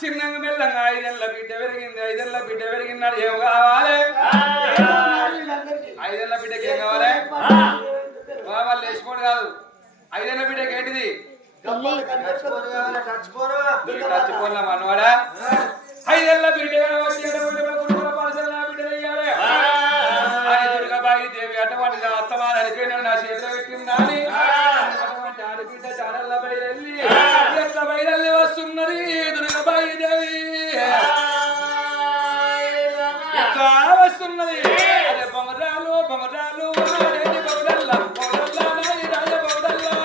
చిన్నగా మెల్లంగా 5 ఏళ్ళ బిడ్డ పెరిగింది 5 ఏళ్ళ బిడ్డ పెరిగినాడు ఏం కావాలి 5 ఏళ్ళ బిడ్డకి ఏం కావాలి వాళ్ళు లేచిపోడు కాదు 5 ఏళ్ళ బిడ్డకి ఏంటిది చచ్చిపోన్నా మనవాడా 5 ఏళ్ళ బిడ్డ దుర్గాబాయి దేవి అటువంటి అత్తమాన అడిపోయినాడు నా చేతిలో పెట్టింది అటువంటి ఆడబిడ్డ చారల్ల బయలు ఎట్లా బయలు వస్తున్నది దుర్గాబాయి దేవి ఎట్లా వస్తున్నది అదే బొమ్మరాలు బొమ్మరాలు బొమ్మడల్లా బొమ్మడల్లా రాజ బొమ్మడల్లా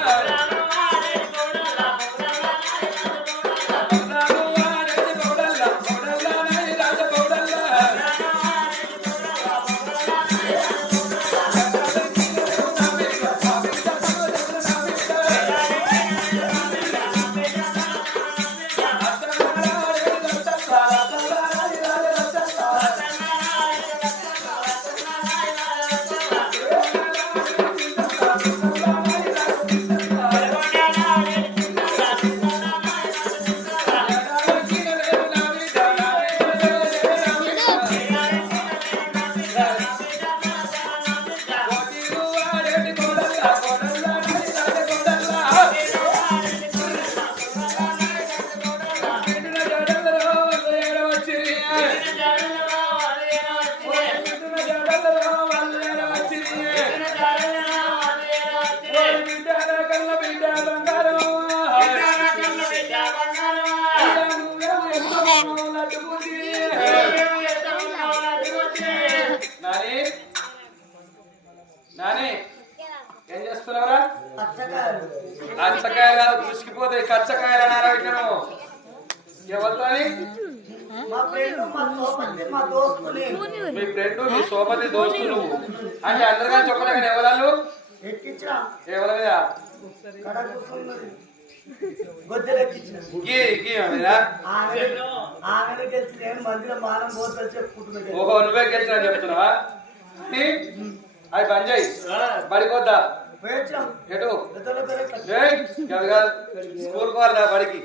ఏం చేస్తున్నావురా అచ్చకాయలు కాదు దృష్టిపోతాయి కచ్చకాయలు అన్నారా విషయం ఎవరితో మీ ఫ్రెండ్ మీ సోపతి దోస్తులు అంటే అందరిగా చెప్పలేక ఎవరు ఎవరి ఓహో నువ్వే గెలిచినా చెప్తున్నావా అది పని చేయి బడికొద్దా ఎటు స్కూల్ కోవాలా బడికి